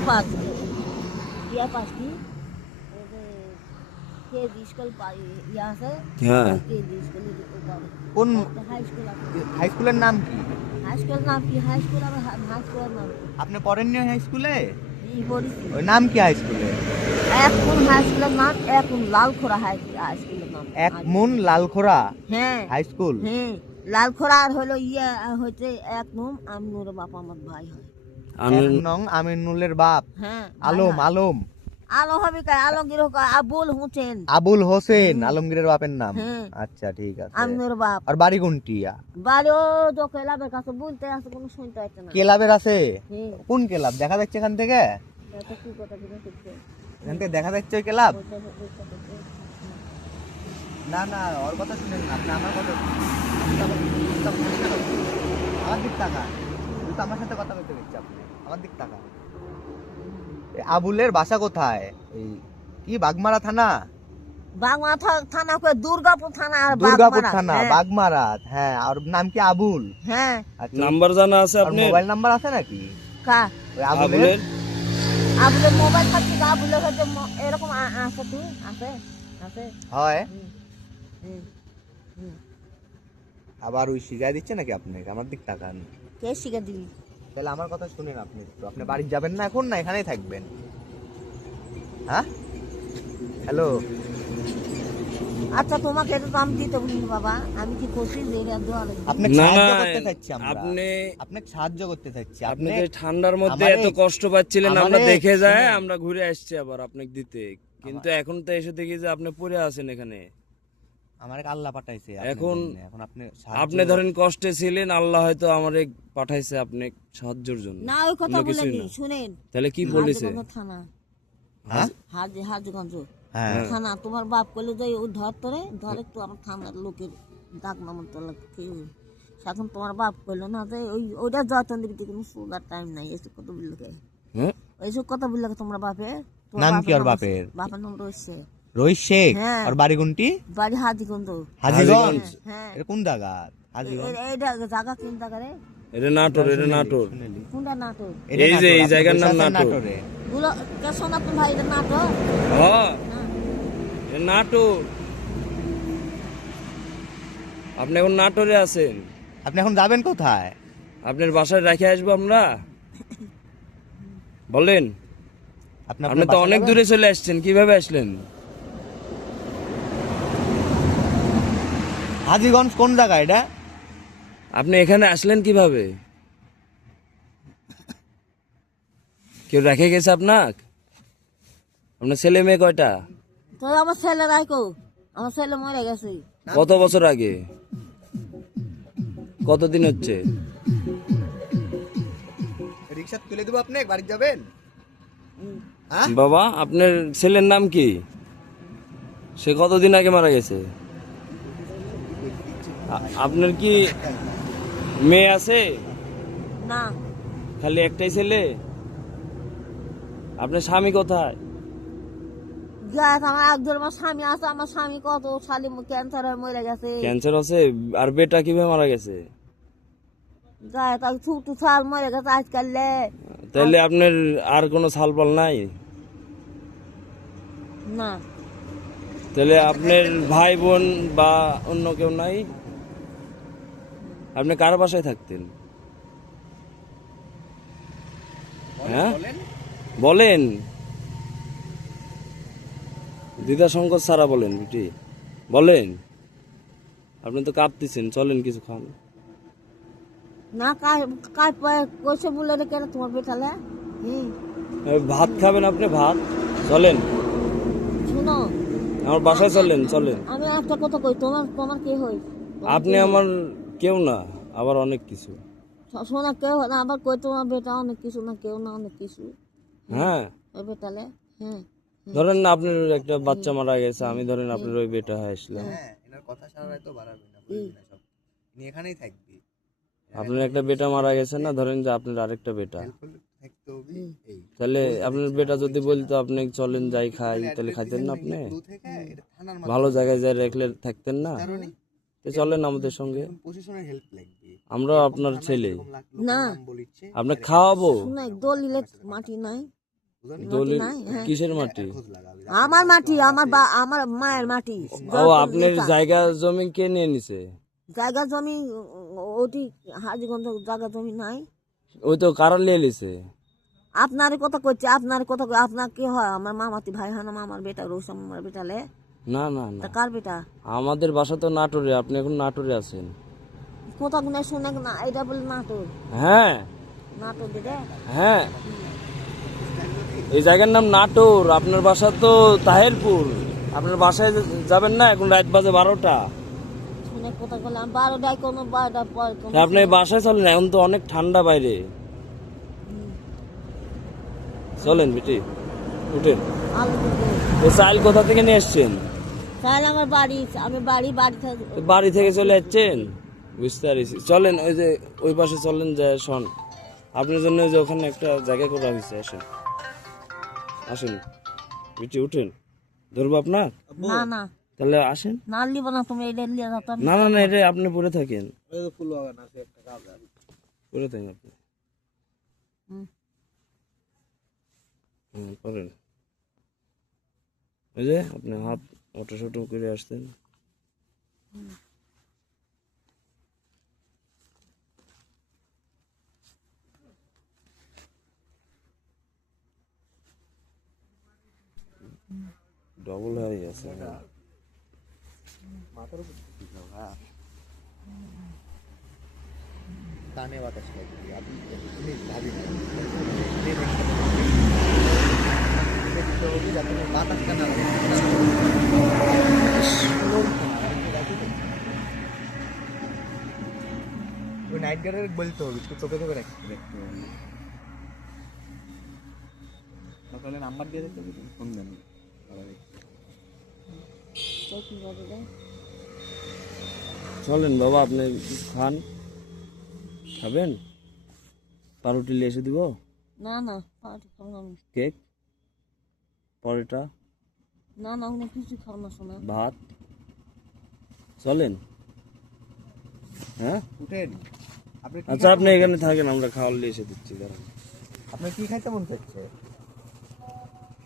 Pass pass কি ইয়া হ্যাঁ কোন হাই স্কুল স্কুলের নাম কি হাই নাম কি হাই স্কুল হাই স্কুলের নাম আপনি পড়েননি হাই স্কুলে ওই নাম কি হাই স্কুলে হাই স্কুলের নাম হাই হাই স্কুলের নাম এক মুন লালখোরা হ্যাঁ হাই স্কুল হ্যাঁ আর হলো ইয়ে হচ্ছে এক নুম আমনুর বাবা আমার ভাই হয় নং আমিনুলের বাপ। হ্যাঁ আলম আলম। আলো হবে কা আলমগীর আবুল হোসেন। আবুল হোসেন আলমগীরের বাপের নাম। হ্যাঁ। আচ্ছা ঠিক আছে। আমনুর বাপ। আর বাড়ি কোনটি? বাড়ি ও তো কেলাবের কাছে বলতে আছে কোনো শুনতে হচ্ছে না। ক্লাবের আছে? হ্যাঁ। কোন ক্লাব? দেখা যাচ্ছে এখান থেকে? এখান দেখা যাচ্ছে ওই ক্লাব। না না ওর কথা শুনেন না আপনি আমার কথা আমার দিক টাকা আমার সাথে কথা বলতে দিচ্ছে আপনি। আমার দিক টাকা আবুলের বাসা কোথায়? এই কি বাগমারা থানা? থানা কই? দুর্গাপুর থানা দুর্গাপুর থানা হ্যাঁ। বাগমারা। হ্যাঁ আর নাম কি আবুল? হ্যাঁ। আচ্ছা। নাম্বার জানা আছে মোবাইল নাম্বার আছে নাকি? কা? আবুলের? মোবাইল থাকছে আবুলের হচ্ছে এরকম আছে কি? আছে? আছে? হয়। আবার ওই শিখাই দিচ্ছে নাকি আপনাকে? আমার দিক তাকান। কে শিখে দিবি? তাহলে আমার কথা শুনেন আপনি একটু। আপনি বাড়ি যাবেন না এখন না এখানেই থাকবেন? হ্যাঁ? হ্যালো? আচ্ছা তোমাকে তো আমি দিতে বলিনি বাবা। আমি কি করছি যে এটা দেওয়া লাগবে আপনাকে না সাহায্য করতে চাচ্ছি আমরা। আপনি আপনাকে সাহায্য করতে চাচ্ছি আপনি আপনি যে ঠান্ডার মধ্যে এত কষ্ট পাচ্ছিলেন আমরা দেখে যায় আমরা ঘুরে আসছি আবার আপনাকে দিতে। কিন্তু এখন তো এসে দেখি যে আপনি পড়ে আছেন এখানে। আমার আল্লাহ পাঠাইছে এখন- এখন আপনি আপনি ধরেন কষ্টে ছিলেন আল্লাহ হয়তো আমারে পাঠাইছে আপনি সাহায্যের জন্য। না ওই কথা বলেনি শুনেন। তাহলে কি বলেছে? থানা। হ্যাঁ? হাজ হাজগঞ্জ। হ্যাঁ। থানা তোমার বাপ করলে যে ও ধর তোরে ধরে তো আমার থানার লোকের ডাক নামন কেউ এখন তোমার বাপ করল না যে ওই ওইটা যতন দিবি কোনো সুগার টাইম নাই এসব কথা বললে কে? হ্যাঁ? এইসব কথা বললে তোমার বাপে তোমার নাম কি ওর বাপের? বাপের নাম রয়েছে। রোহিত শেখ হ্যাঁ। আর বাড়ি কোনটি? বাড়ি হাজিগঞ্জ। হাজিগঞ্জ। হ্যাঁ এটা কোন জায়গা? হাজিগঞ্জ। এ- এইটা জায়গা কোন জায়গারে এটা নাটোর এটা নাটোর। শুনেলি? কোনটা নাটক এটা এই যে এই আপনি জায়গার নাম নাটোর। নাটোরে। গুলো কে সনাতন ভাই এটা নাটক হ্যাঁ হ্যাঁ। এটা নাটোর। আপনি এখন নাটোরে আছেন? আপনি এখন যাবেন কোথায়? আপনার বাসায় রেখে আসব আমরা? বলেন। আপনি আপনি তো বাসায় অনেক যাবেন? দূরে চলে আসছেন কীভাবে আসলেন? হাজিগঞ্জ কোন জায়গা এটা? আপনি এখানে আসলেন কীভাবে? কেউ রেখে গেছে আপনার আপনার ছেলে মেয়ে কয়টা? তো আমার ছেলে রাখো আমার ছেলে মরে গেছে। কত বছর আগে? কতদিন হচ্ছে? রিক্সা তুলে দেবো আপনি বাড়ি যাবেন? হ্যাঁ? বাবা আপনার ছেলের নাম কি? সে কতদিন আগে মারা গেছে? আপনার কি মেয়ে আছে? না। খালি একটাই ছেলে? আপনার স্বামী কোথায়? আমার একজন আমার স্বামী আছে আমার স্বামী কত ক্যান্সার হয়ে মরে গেছে। ক্যান্সার আছে? আর বেটা কীভাবে মারা গেছে? গায়ে তাকে ছুটু ছাল মরে গেছে আজকাল তাহলে আপনার আর কোনো সালপাল নাই? না। তাহলে আপনার ভাই বোন বা অন্য কেউ নাই? আপনি কার বাসায় থাকতেন? হ্যাঁ? বলেন। দিদা শঙ্কর সারা বলেন বিটি। বলেন। আপনি তো কাঁপতেছেন চলেন কিছু খান। না কইছে বলে রে কেন তোমার হুম। ভাত খাবেন আপনি? ভাত? চলেন। শুনো। আমার বাসায় চলেন চলেন। আমি একটা কথা কই তোমার তোমার কে হই আপনি আমার কেউ না আবার অনেক কিছু। শোনা কেউ না আবার কই তোমার বেটা অনেক কিছু না কেউ না অনেক কিছু। হ্যাঁ ওই বেটালে হ্যাঁ ধরেন না আপনার একটা বাচ্চা মারা গেছে আমি ধরেন আপনার ওই বেটা হয়ে আসলাম। হ্যাঁ। কথা সারা তো বাড়াবে না এখানেই থাকবি। আপনার একটা বেটা মারা গেছে না ধরেন যে আপনার আরেকটা বেটা। তাহলে আপনার বেটা যদি বলতো আপনি চলেন যাই খাই তাহলে খাইতেন না আপনি? ভালো জায়গায় যাই রাখলে থাকতেন না? তো চলেন আমাদের সঙ্গে। পজিশনের হেল্প লাগবে। আমরা আপনার ছেলে। না। নাম বলিচ্ছে আপনি খাওয়াবো। শুনে দলিলে মাটি নাই। দলিল নাই, হ্যাঁ। কিসের মাটি? আমার মাটি আমার বা আমার মায়ের মাটি ও আপনার জায়গা জমি কে নিয়ে নিছে? জায়গা জমি ওটি হাজিগঞ্জ জায়গা জমি নাই। ওই তো কারা নিয়ে নিছে? আপনার কথা কইছে আপনার কথা আপনার কি হয়? আমার মামাতি ভাই হয় না মামার বেটা রোসম আমার বেটালে না না তা না কার বেটা? আমাদের বাসা তো নাটোরে আপনি এখন নাটোরে আছেন। কোথা গুনে শুনে না এটা বলে নাটোর। হ্যাঁ। নাটোর দিদে হ্যাঁ। এই জায়গার নাম নাটোর আপনার বাসা তো তাহেরপুর। আপনার বাসায় যাবেন না এখন রাত বাজে বারোটা। আপনি বাসায় চলেন এখন তো অনেক ঠান্ডা বাইরে। চলেন বেটি। উঠেন। চাল কোথা থেকে নিয়ে এসছেন? তাহলে আমার বাড়ি আমি বাড়ি বাড়ি থেকে বাড়ি থেকে চলে যাচ্ছেন? বুঝতে পারছি। চলেন ওই যে ওই পাশে চলেন যে শোন আপনার জন্য ওই যে ওখানে একটা জায়গা করা হয়েছে আসেন। আসেন। বেটি উঠেন। ধরবো আপনার? না না। তাহলে আসেন। না লিব না তুমি এটা লিয়ে যাও না না না এটা আপনি পরে থাকেন। ওই তো ফুল বাগান আছে একটা গাছ পরে থাকেন আপনি। হুম। হুম করেন ওই যে আপনি হাত অটো শটো করে আসতেন। ডবল হয়ে। গেছে মাথার উপর হ্যাঁ। কানে বাতাস লাগে আপনি ভাবি না। বাতাসটা না বলতে হবে একটু চোখে চোখে রাখতে দেখতে হবে সকালে নাম্বার দিয়ে দেখতে হবে ফোন দেন? চলেন বাবা আপনি খান। খাবেন? পাউরুটি নিয়ে এসে দিব? না না পাটি খাব না আমি। কেক? পরোটা? না না ওখানে কিছু খাব না শোনা ভাত? চলেন। হ্যাঁ? উঠেন। আচ্ছা আপনি এখানে থাকেন আমরা খাওয়ার নিয়ে এসে দিচ্ছি দাঁড়ান। আপনার কি খাইতে মন চাচ্ছে